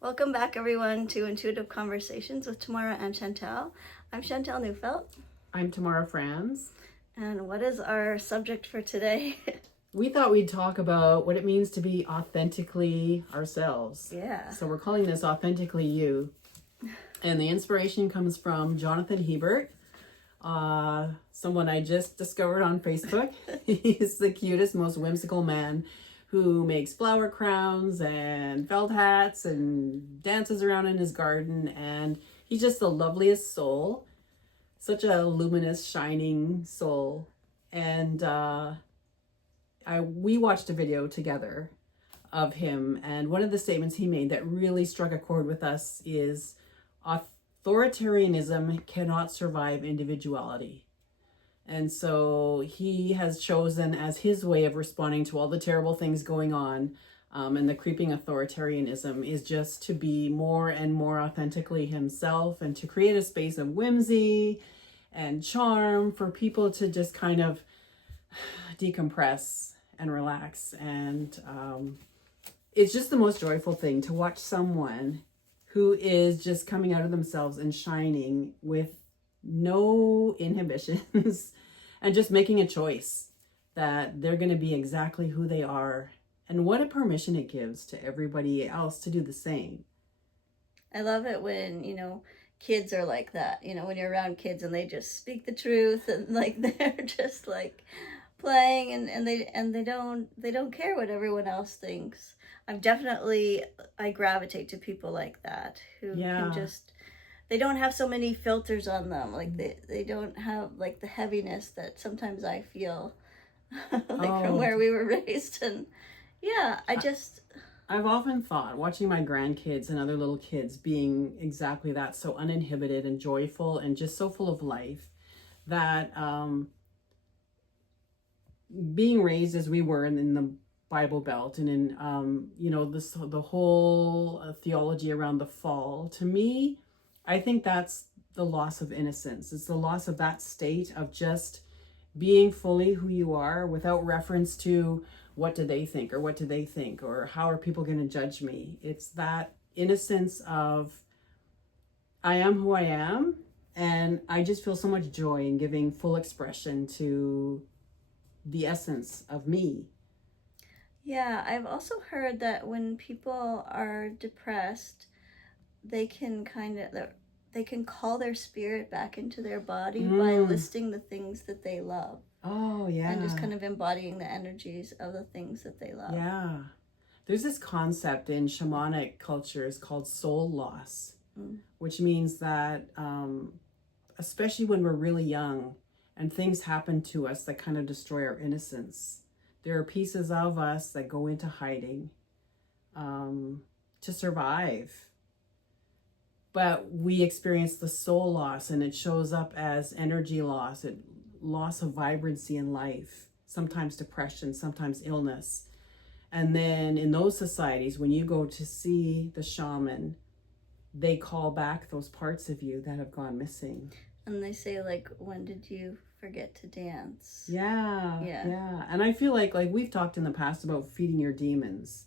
Welcome back, everyone, to Intuitive Conversations with Tamara and Chantal. I'm Chantal Neufeld. I'm Tamara Franz. And what is our subject for today? We thought we'd talk about what it means to be authentically ourselves. Yeah. So we're calling this Authentically You. And the inspiration comes from Jonathan Hebert, someone I just discovered on Facebook. He's the cutest, most whimsical man who makes flower crowns and felt hats and dances around in his garden. And he's just the loveliest soul, such a luminous, shining soul. And we watched a video together of him, and one of the statements he made that really struck a chord with us is authoritarianism cannot survive individuality. And so he has chosen as his way of responding to all the terrible things going on, and the creeping authoritarianism is just to be more and more authentically himself and to create a space of whimsy and charm for people to just kind of decompress and relax. And it's just the most joyful thing to watch someone who is just coming out of themselves and shining with no inhibitions and just making a choice that they're going to be exactly who they are. And what a permission it gives to everybody else to do the same. I love it when, kids are like that, when you're around kids and they just speak the truth and they're just playing and they don't care what everyone else thinks. I gravitate to people like that who can just, they don't have so many filters on them. They don't have the heaviness that sometimes I feel from where we were raised. And yeah, I've often thought, watching my grandkids and other little kids being exactly that, so uninhibited and joyful and just so full of life, that being raised as we were in the Bible Belt and in the whole theology around the fall, to me, I think that's the loss of innocence. It's the loss of that state of just being fully who you are without reference to what do they think or how are people going to judge me. It's that innocence of I am who I am, and I just feel so much joy in giving full expression to the essence of me. Yeah, I've also heard that when people are depressed, they can call their spirit back into their body by listing the things that they love. Oh, yeah. And just kind of embodying the energies of the things that they love. Yeah. There's this concept in shamanic cultures called soul loss, which means that especially when we're really young and things happen to us that kind of destroy our innocence, there are pieces of us that go into hiding to survive. But we experience the soul loss, and it shows up as energy loss, loss of vibrancy in life, sometimes depression, sometimes illness. And then in those societies, when you go to see the shaman, they call back those parts of you that have gone missing. And they say, when did you forget to dance? Yeah. And I feel like we've talked in the past about feeding your demons,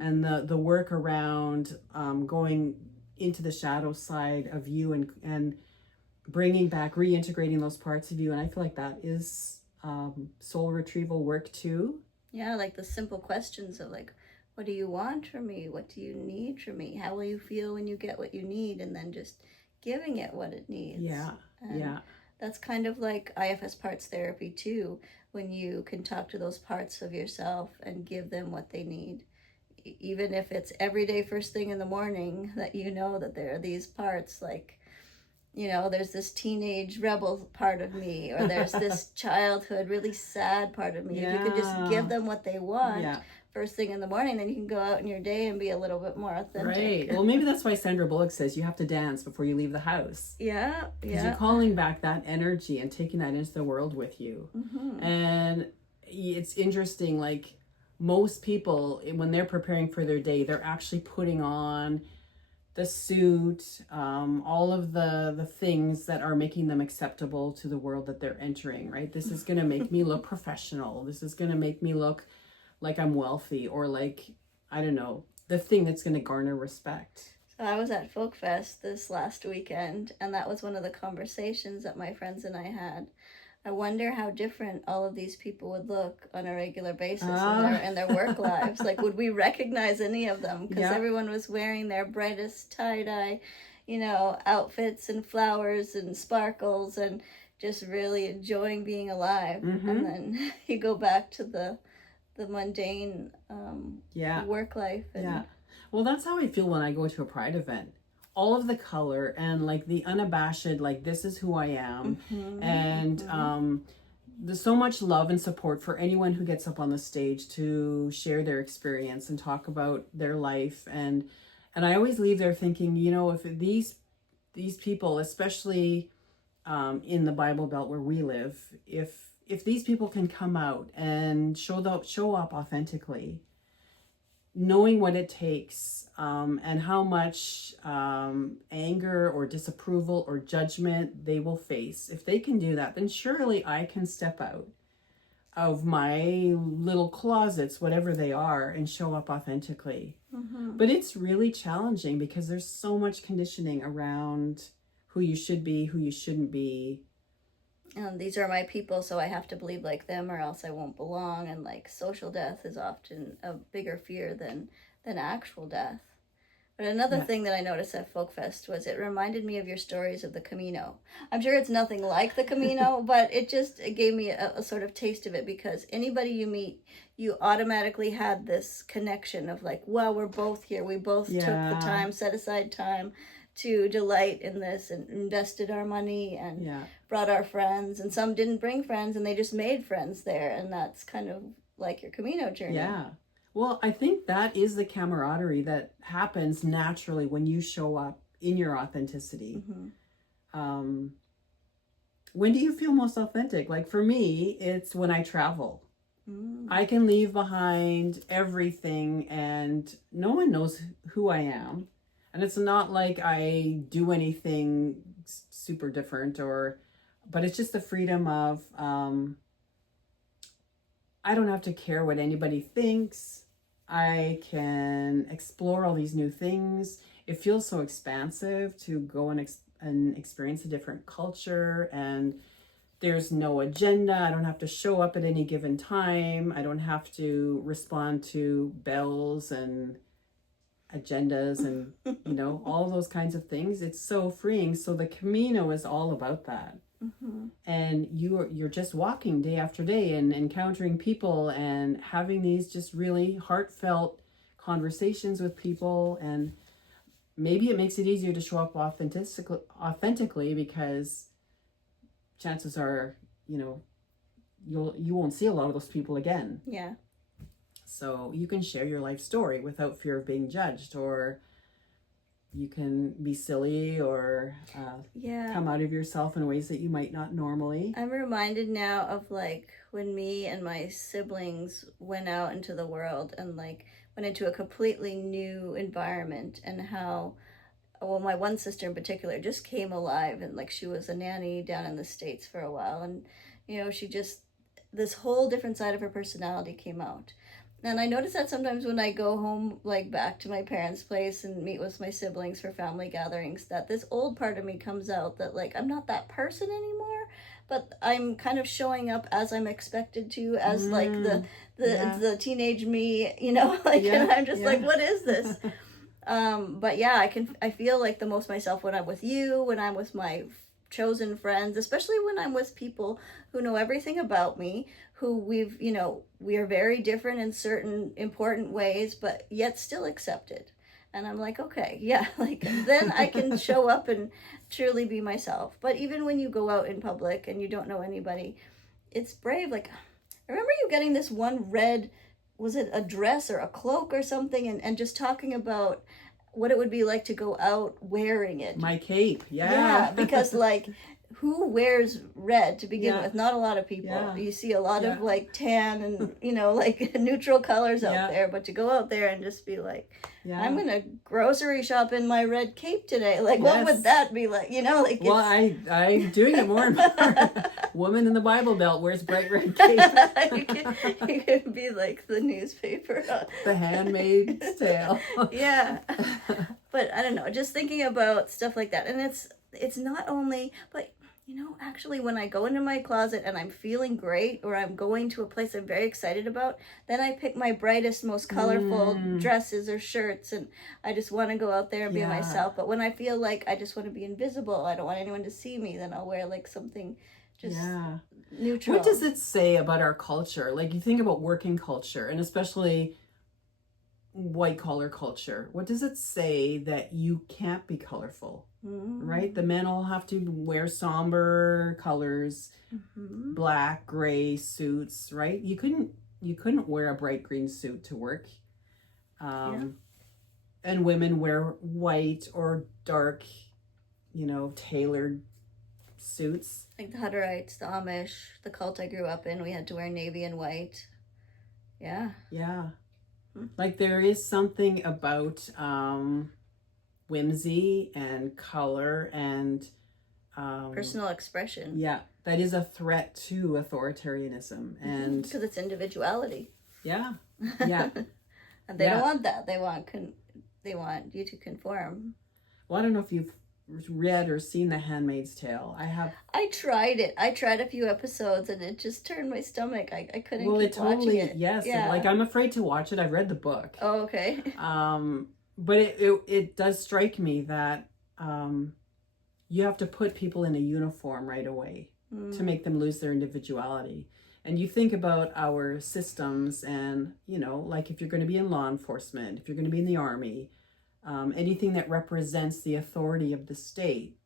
and the work around going into the shadow side of you and bringing back, reintegrating those parts of you. And I feel like that is soul retrieval work too. Yeah, the simple questions of what do you want from me? What do you need from me? How will you feel when you get what you need? And then just giving it what it needs. Yeah. That's kind of like IFS parts therapy too, when you can talk to those parts of yourself and give them what they need. Even if it's every day first thing in the morning that that there are these parts there's this teenage rebel part of me, or there's this childhood really sad part of me. If you could just give them what they want first thing in the morning, then you can go out in your day and be a little bit more authentic. Right. Well, maybe that's why Sandra Bullock says you have to dance before you leave the house. Yeah. Because you're calling back that energy and taking that into the world with you. And it's interesting, most people, when they're preparing for their day, they're actually putting on the suit, all of the things that are making them acceptable to the world that they're entering, right? This is going to make me look professional. This is going to make me look like I'm wealthy, or I don't know, the thing that's going to garner respect. So I was at Folk Fest this last weekend, and that was one of the conversations that my friends and I had. I wonder how different all of these people would look on a regular basis in their work lives. Like, would we recognize any of them? Because everyone was wearing their brightest tie-dye, outfits and flowers and sparkles and just really enjoying being alive. Mm-hmm. And then you go back to the mundane work life. And well, that's how I feel when I go to a Pride event. All of the color and like the unabashed, like, this is who I am. Mm-hmm. And there's so much love and support for anyone who gets up on the stage to share their experience and talk about their life. And I always leave there thinking, if these people, especially in the Bible Belt where we live, if these people can come out and show up authentically, knowing what it takes, and how much anger or disapproval or judgment they will face, if they can do that, then surely I can step out of my little closets, whatever they are, and show up authentically. Mm-hmm. But it's really challenging because there's so much conditioning around who you should be, who you shouldn't be. These are my people, so I have to believe like them or else I won't belong. And like social death is often a bigger fear than actual death. But another thing that I noticed at Folk Fest was it reminded me of your stories of the Camino. I'm sure it's nothing like the Camino, but it gave me a sort of taste of it, because anybody you meet, you automatically had this connection of like, wow, we're both here. We both took the time, set aside time to delight in this and invested our money and brought our friends. And some didn't bring friends and they just made friends there. And that's kind of like your Camino journey. Yeah. Well, I think that is the camaraderie that happens naturally when you show up in your authenticity. Mm-hmm. When do you feel most authentic? Like for me, it's when I travel. Mm. I can leave behind everything and no one knows who I am. And it's not like I do anything super different but it's just the freedom of, I don't have to care what anybody thinks. I can explore all these new things. It feels so expansive to go and experience a different culture, and there's no agenda. I don't have to show up at any given time. I don't have to respond to bells and agendas and all those kinds of things. It's so freeing. So the Camino is all about that. Mm-hmm. And you're just walking day after day and encountering people and having these just really heartfelt conversations with people. And maybe it makes it easier to show up authentically because chances are you won't see a lot of those people again. Yeah. So you can share your life story without fear of being judged, or you can be silly or come out of yourself in ways that you might not normally. I'm reminded now of like when me and my siblings went out into the world and like went into a completely new environment, and how, well, my one sister in particular just came alive, and like she was a nanny down in the States for a while, and she just, this whole different side of her personality came out. And I notice that sometimes when I go home, like back to my parents' place and meet with my siblings for family gatherings, that this old part of me comes out, that like I'm not that person anymore, but I'm kind of showing up as I'm expected to, as like the teenage me, and I'm just like, what is this? But yeah, I feel like the most myself when I'm with you, when I'm with my chosen friends, especially when I'm with people who know everything about me, who we are very different in certain important ways, but yet still accepted. And I'm like, okay, yeah, like then I can show up and truly be myself. But even when you go out in public and you don't know anybody, it's brave. Like, I remember you getting this one red, was it a dress or a cloak or something, and just talking about what it would be like to go out wearing it. My cape, Yeah, because like, who wears red to begin Yeah. with? Not a lot of people. Yeah. You see a lot of Yeah. like tan and like neutral colors out Yeah. there, but to go out there and just be like, Yeah. I'm gonna grocery shop in my red cape today. Like, what would Yes. that be like? Like, Well, I'm doing it more and more. Woman in the Bible Belt wears bright red cape. you could be like the newspaper. The Handmaid's Tale. Yeah. But I don't know, just thinking about stuff like that. And it's not only, but actually when I go into my closet and I'm feeling great, or I'm going to a place I'm very excited about, then I pick my brightest, most colorful dresses or shirts, and I just want to go out there and be myself. But when I feel like I just want to be invisible, I don't want anyone to see me, then I'll wear like something just neutral. What does it say about our culture? Like, you think about working culture, and especially white collar culture. What does it say that you can't be colorful? Right? The men all have to wear somber colors, black, gray suits, right? You couldn't wear a bright green suit to work. And women wear white or dark, tailored suits. Like the Hutterites, the Amish, the cult I grew up in, we had to wear navy and white. Yeah. Like, there is something about whimsy and color and personal expression. Yeah, that is a threat to authoritarianism, and because it's individuality. Yeah. And they don't want that. They want you to conform. Well, I don't know if you've read or seen The Handmaid's Tale. I tried it. I tried a few episodes, and it just turned my stomach. I couldn't keep watching it. Yes. Yeah. Like, I'm afraid to watch it. I've read the book. Oh, okay. But it does strike me that you have to put people in a uniform right away to make them lose their individuality. And you think about our systems, and, like, if you're going to be in law enforcement, if you're going to be in the army, anything that represents the authority of the state,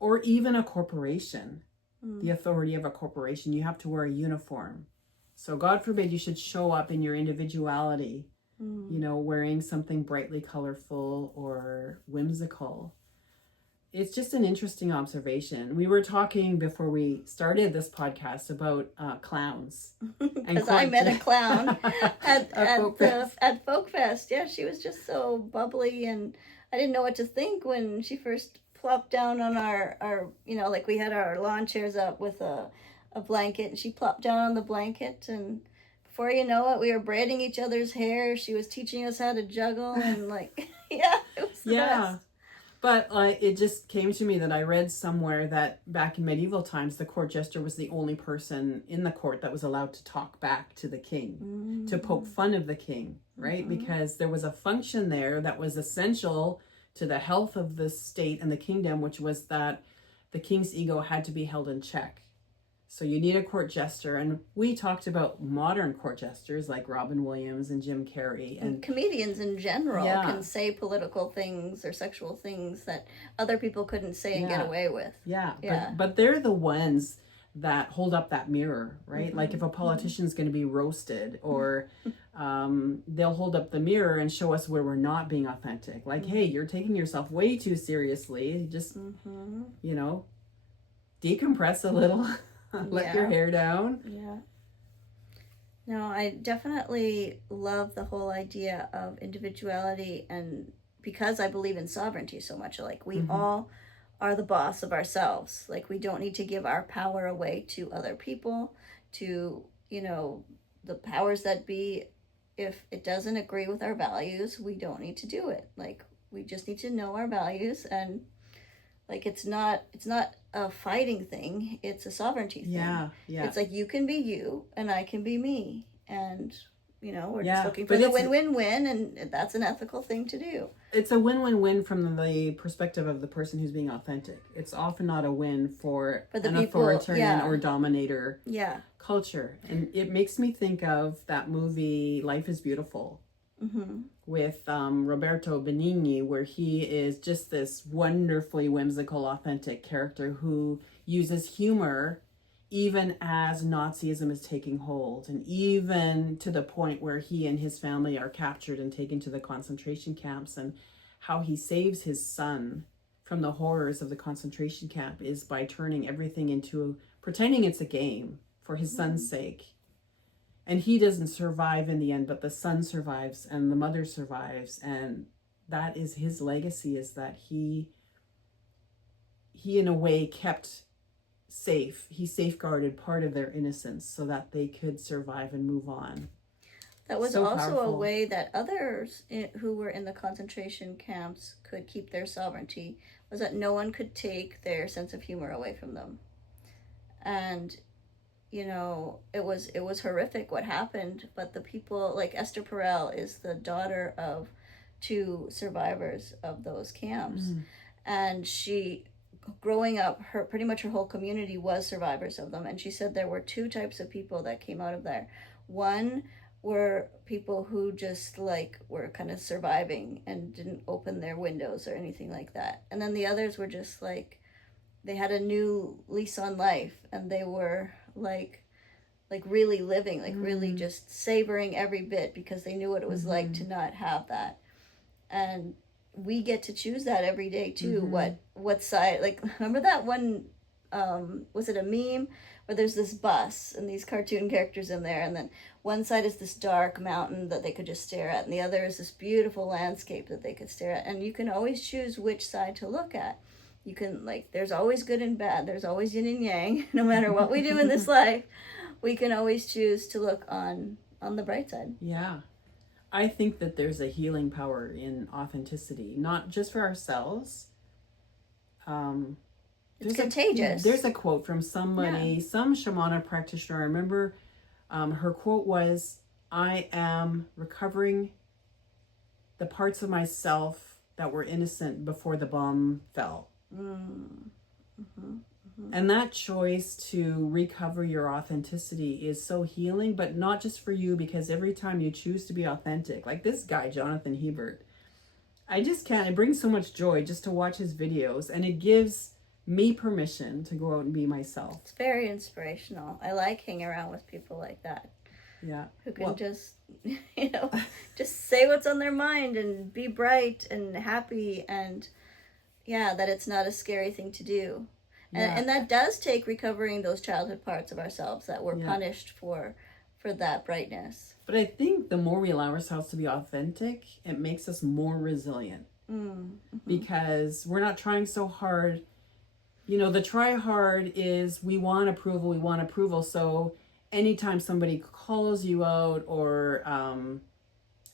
or even a corporation, the authority of a corporation, you have to wear a uniform. So God forbid you should show up in your individuality, wearing something brightly colorful or whimsical. It's just an interesting observation. We were talking before we started this podcast about clowns. Because I met a clown at Folk Fest. Yeah, she was just so bubbly, and I didn't know what to think when she first plopped down on our like, we had our lawn chairs up with a blanket, and she plopped down on the blanket, and before you know it, we were braiding each other's hair. She was teaching us how to juggle, and like, it was the best. But it just came to me that I read somewhere that back in medieval times, the court jester was the only person in the court that was allowed to talk back to the king, to poke fun of the king, right? Because there was a function there that was essential to the health of the state and the kingdom, which was that the king's ego had to be held in check. So you need a court jester, and we talked about modern court jesters like Robin Williams and Jim Carrey. And comedians in general can say political things or sexual things that other people couldn't say and get away with. But they're the ones that hold up that mirror, right? Like, if a politician's going to be roasted, or they'll hold up the mirror and show us where we're not being authentic. Like, hey, you're taking yourself way too seriously. Just, decompress a little. Let your hair down. No, I definitely love the whole idea of individuality, and because I believe in sovereignty so much, like, we all are the boss of ourselves. Like, we don't need to give our power away to other people, to, the powers that be. If it doesn't agree with our values, we don't need to do it. Like, we just need to know our values, and like, it's not a fighting thing, it's a sovereignty thing. It's like, you can be you and I can be me, and we're just looking for the win-win-win, and that's an ethical thing to do. It's a win-win-win from the perspective of the person who's being authentic. It's often not a win for an people, authoritarian or dominator culture. And it makes me think of that movie Life is Beautiful, with Roberto Benigni, where he is just this wonderfully whimsical, authentic character who uses humor even as Nazism is taking hold, and even to the point where he and his family are captured and taken to the concentration camps, and how he saves his son from the horrors of the concentration camp is by turning everything into pretending it's a game for his son's sake. And he doesn't survive in the end, but the son survives and the mother survives. And that is his legacy, is that he in a way kept safe. He safeguarded part of their innocence so that they could survive and move on. That was So also powerful. a way that others who were in the concentration camps could keep their sovereignty, was that no one could take their sense of humor away from them. And, you know, it was horrific what happened, but the people, like Esther Perel is the daughter of 2 survivors of those camps. And she, growing up, pretty much her whole community was survivors of them. And she said there were 2 types of people that came out of there. One were people who just like were kind of surviving and didn't open their windows or anything like that. And then the others were just like, they had a new lease on life, and they were like really living, like really just savoring every bit, because they knew what it was like to not have that. And we get to choose that every day too. What side, like, remember that one, was it a meme where there's this bus and these cartoon characters in there, and then one side is this dark mountain that they could just stare at, and the other is this beautiful landscape that they could stare at. And you can always choose which side to look at. You can, like, there's always good and bad, there's always yin and yang. No matter what we do in this life, we can always choose to look on the bright side. Yeah. I think that there's a healing power in authenticity, not just for ourselves. It's contagious. There's a quote from somebody, some shamanic practitioner. I remember her quote was, "I am recovering the parts of myself that were innocent before the bomb fell." And that choice to recover your authenticity is so healing, but not just for you, because every time you choose to be authentic, like this guy, Jonathan Hebert, I just can't, it brings so much joy just to watch his videos, and it gives me permission to go out and be myself. It's very inspirational. I like hanging around with people like that. Yeah. Who can just, you know, just say what's on their mind and be bright and happy, and yeah, that it's not a scary thing to do. And that does take recovering those childhood parts of ourselves that were punished for that brightness. But I think the more we allow ourselves to be authentic, it makes us more resilient. Because we're not trying so hard. You know, the try hard is we want approval. So anytime somebody calls you out or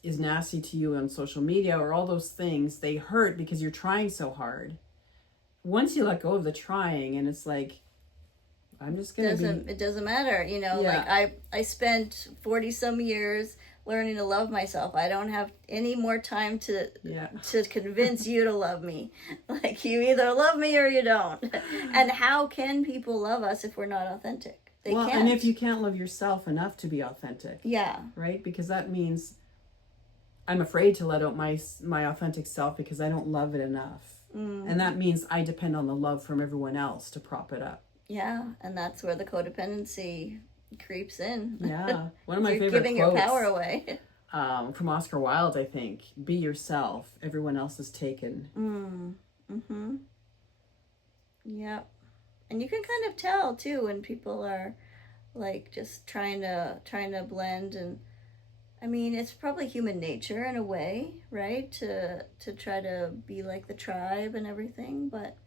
is nasty to you on social media or all those things, they hurt because you're trying so hard. Once you let go of the trying, and it's like, I'm just gonna it doesn't matter, you know. Like I spent 40 some years learning to love myself. I don't have any more time to convince you to love me. Like, you either love me or you don't. And how can people love us if we're not authentic? They can't. And if you can't love yourself enough to be authentic. Yeah. Right? Because that means I'm afraid to let out my authentic self because I don't love it enough. And that means I depend on the love from everyone else to prop it up. Yeah, and that's where the codependency creeps in. Yeah. One of my favorite giving quotes, your power away. From Oscar Wilde, I think. Be yourself. Everyone else is taken. Yep. And you can kind of tell too when people are like just trying to blend. And I mean, it's probably human nature in a way, right? To try to be like the tribe and everything, but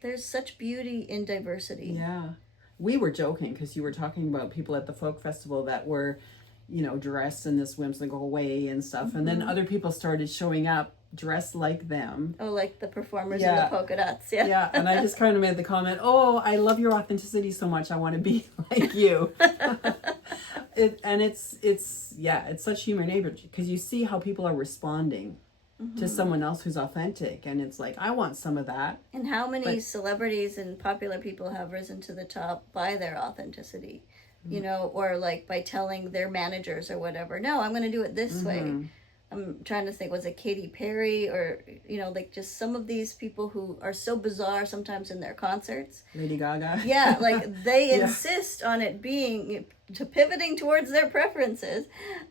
there's such beauty in diversity. Yeah. We were joking because you were talking about people at the folk festival that were, you know, dressed in this whimsical way and stuff. And then other people started showing up dressed like them. Oh, like the performers in the polka dots. Yeah. Yeah. And I just kind of made the comment, oh, I love your authenticity so much. I want to be like you. It's such human nature because you see how people are responding to someone else who's authentic, and it's like, I want some of that. And how many celebrities and popular people have risen to the top by their authenticity, you know, or like by telling their managers or whatever, no, I'm going to do it this way. I'm trying to think, was it Katy Perry or, like just some of these people who are so bizarre sometimes in their concerts. Lady Gaga. Yeah, like they Yeah. insist on it being to pivoting towards their preferences,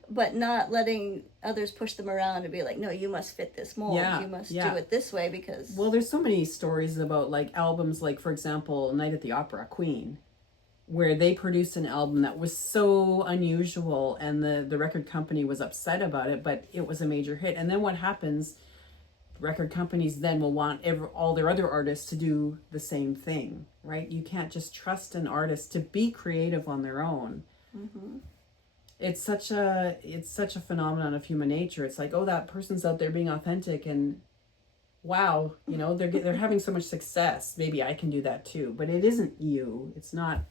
but not letting others push them around and be like, no, you must fit this mold. Yeah, You must yeah. do it this way because. Well, there's so many stories about like albums, like for example, Night at the Opera, Queen, where they produced an album that was so unusual and the record company was upset about it, but it was a major hit. And then what happens, record companies then will want all their other artists to do the same thing, right? You can't just trust an artist to be creative on their own. Mm-hmm. It's such a phenomenon of human nature. It's like, oh, that person's out there being authentic, and wow, they're having so much success. Maybe I can do that too. But it isn't you. It's not.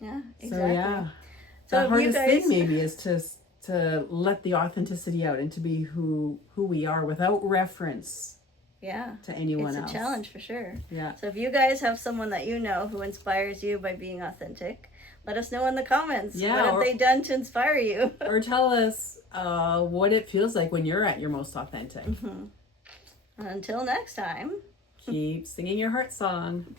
Yeah, exactly. So yeah, So the hardest you guys, thing maybe is to let the authenticity out and to be who we are without reference yeah, to anyone else. It's a challenge for sure. Yeah. So if you guys have someone that you know who inspires you by being authentic, let us know in the comments. Yeah, what have they done to inspire you? Or tell us what it feels like when you're at your most authentic. Mm-hmm. Until next time. Keep singing your heart song.